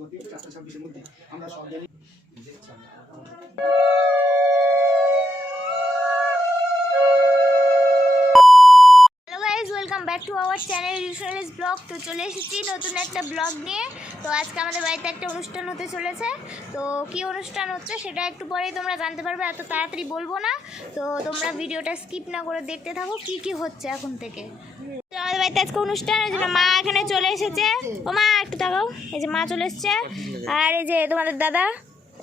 4:26 মধ্যে আমরা সব জানি। Welcome back to our channel ইউশালিস ব্লগ। তো চলে এসেছি নতুন একটা ব্লগ নিয়ে। তো আজকে আমাদের বাড়িতে একটা অনুষ্ঠান হতে চলেছে। তো কি অনুষ্ঠান হচ্ছে সেটা একটু পরেই তোমরা জানতে পারবে, এত তাড়াতাড়ি বলবো না। তো তোমরা ভিডিওটা স্কিপ না করে দেখতে থাকো কি কি হচ্ছে এখন থেকে। তো আমাদের বাড়িতে আজকে অনুষ্ঠান, ওই জন্য মা এখানে চলে এসেছে। ও মা একটু তাকাও, এই যে মা চলে এসছে। আর এই যে তোমাদের দাদা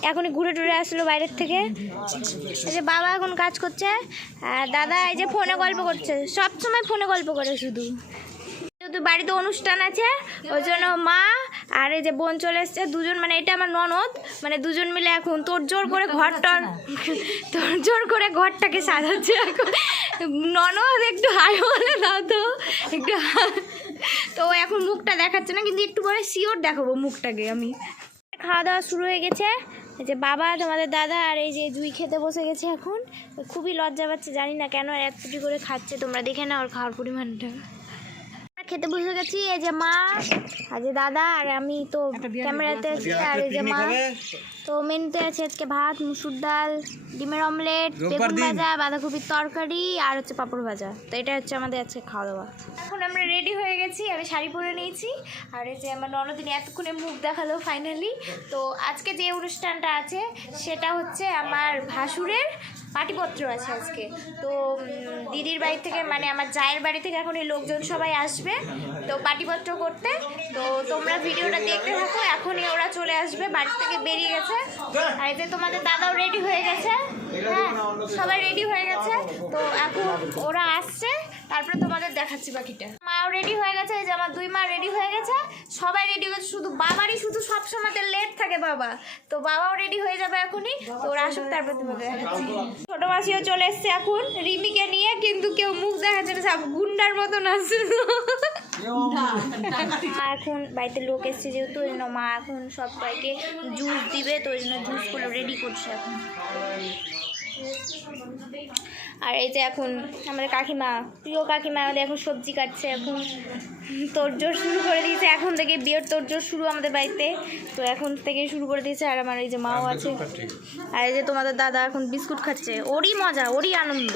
এখনই ঘুরে টুরে আসলো বাইরের থেকে। এই যে বাবা এখন কাজ করছে, আর দাদা এই যে ফোনে গল্প করছে, সব সময় ফোনে গল্প করে শুধু। যেহেতু বাড়িতে অনুষ্ঠান আছে ওই জন্য মা আর এই যে বোন চলে এসছে দুজন, মানে এটা আমার ননদ, মানে দুজন মিলে এখন তোড়জোড় করে ঘরটাকে সাজাচ্ছে। এখন ননদ একটু হাই বলে দাও তো, একটু তো এখন মুখটা দেখাচ্ছে না, কিন্তু একটু পরে শিওর দেখাবো মুখটাকে আমি। খাওয়া দাওয়া শুরু হয়ে গেছে। এই যে বাবা তোমাদের দাদা আর এই যে জুই খেতে বসে গেছে। এখন খুবই লজ্জা পাচ্ছে, জানি না কেন এক ফুটি করে খাচ্ছে, তোমরা দেখে নাও ওর খাওয়ার পরিমাণটা। খেতে বসে গেছি, এই যে মা আর যে দাদা আর আমি তো ক্যামেরাতে আছি, আর এই যে মা। তো মেনুতে আছে আজকে ভাত, মুসুর ডাল, ডিমের অমলেট, বেগুন ভাজা, বাঁধাকপির তরকারি আর হচ্ছে পাঁপড় ভাজা। তো এটা হচ্ছে আমাদের আজকে খাওয়া দাওয়া। এখন আমরা রেডি হয়ে গেছি, আমি শাড়ি পরে নিয়েছি। আর এই যে আমার ননদিনী এতক্ষণে মুখ দেখালো ফাইনালি। তো আজকে যে অনুষ্ঠানটা আছে সেটা হচ্ছে আমার ভাসুরের পাটিপত্র আছে আজকে। তো দিদির বাড়ি থেকে, মানে আমার জায়ের বাড়ি থেকে এখন এই লোকজন সবাই আসবে তো পাটিপত্র করতে। তো তোমরা ভিডিওটা দেখতে থাকো, এখনই ওরা চলে আসবে, বাড়ি থেকে বেরিয়ে গেছে। আর এই যে তোমাদের দাদাও রেডি হয়ে গেছে, হ্যাঁ সবাই রেডি হয়ে গেছে। তো এখন ওরা আসছে, তারপরে তোমাদের দেখাচ্ছি বাকিটা। মাও রেডি হয়ে গেছে, এই যে আমার দুই মা রেডি হয়ে গেছে, সবাই রেডি হয়ে গেছে, শুধু বাবারই শুধু সবসময় লেট থাকে বাবা। তো বাবাও রেডি হয়ে যাবে এখনই, তো ওরা আসুক তারপরে তোমাদের দেখাচ্ছি। ছোট মাসিও চলে এসছে এখন রিমিকে নিয়ে, কিন্তু কেউ মুখ দেখাচ্ছে না, সব গুন্ডার মতন আসছে। এখন বাড়িতে লোক এসছে যেহেতু, ওই জন্য মা এখন সবাইকে জুস দিবে, তো ওই জন্য জুসগুলো রেডি করছে এখন। আর এই যে এখন আমাদের কাকিমা, প্রিয় কাকিমা আমাদের এখন সবজি কাটছে, এখন তোড়জোড় শুরু করে দিয়েছে। এখন থেকে বিয়ের তোড়জোড় শুরু আমাদের বাড়িতে, তো এখন থেকে শুরু করে দিয়েছে। আর আমার এই যে মাও আছে, আর এই যে তোমাদের দাদা এখন বিস্কুট খাচ্ছে, ওরই মজা, ওরই আনন্দ।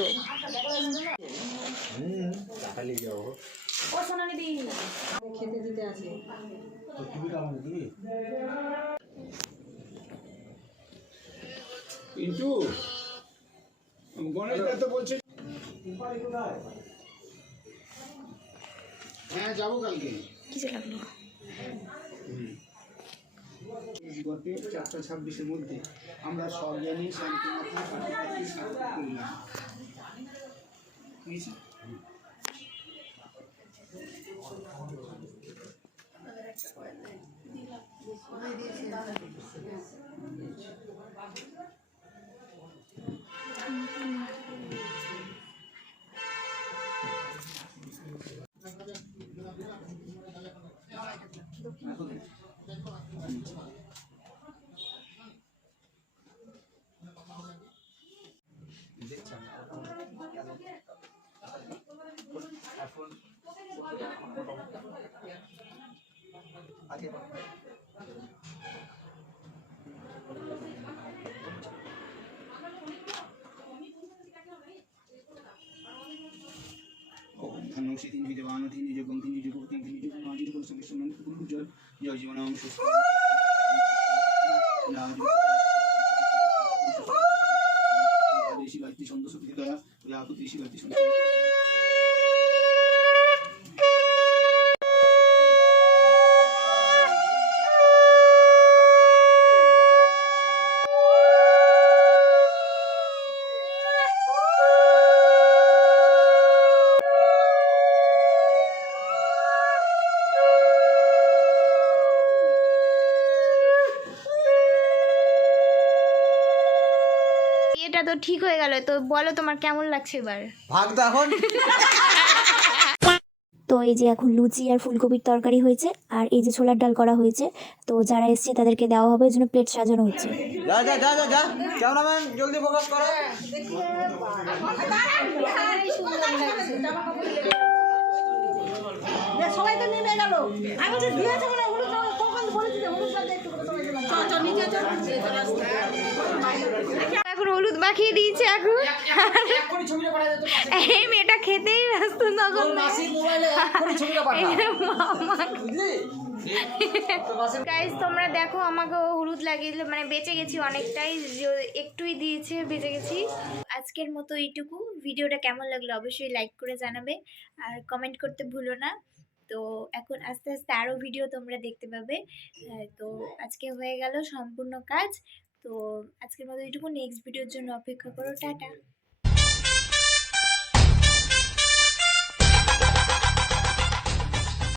খেতে দিতে আছে কিন্তু গণেশদা তো বলছে হ্যাঁ যাবো কালকে। কিসে লাগলো? 4:26 মধ্যে আমরা সব জানি শান্তি জয় জীবন ছন্দ শক্তি দয়া এটা তো ঠিক হয়ে গেল। তো বলো তোমার কেমন লাগছে এবার? ভাগ তো এখন। তো এই যে এখন লুচি আর ফুলকপির তরকারি হয়েছে, আর এই যে ছোলার ডাল করা হয়েছে। তো যারা এসছে তাদেরকে দেওয়া হবে, ওই জন্য প্লেট সাজানো হচ্ছে। যা যা যা যা যা ক্যামেরাম্যান জলদি ফোকাস করো। সবাই তো নেমে গেল, আমি তো দিয়েছে মানে ওগুলো এখন হলুদ মাখিয়ে দিয়েছে এখন এই মেয়েটা খেতেই ব্যস্ত তখন গাইস তোমরা দেখো আমাকে হলুদ লাগিয়ে দিল, মানে বেঁচে গেছি অনেকটাই, একটুই দিয়েছে বেঁচে গেছি। আজকের মতো এইটুকু। ভিডিওটা কেমন লাগলো অবশ্যই লাইক করে জানাবে আর কমেন্ট করতে ভুলো না। তো এখন আস্তে আস্তে আরও ভিডিও তোমরা দেখতে পাবে। তো আজকে হয়ে গেল সম্পূর্ণ কাজ। তো আজকের মতো এইটুকু, নেক্সট ভিডিওর জন্য অপেক্ষা করো। টাটা।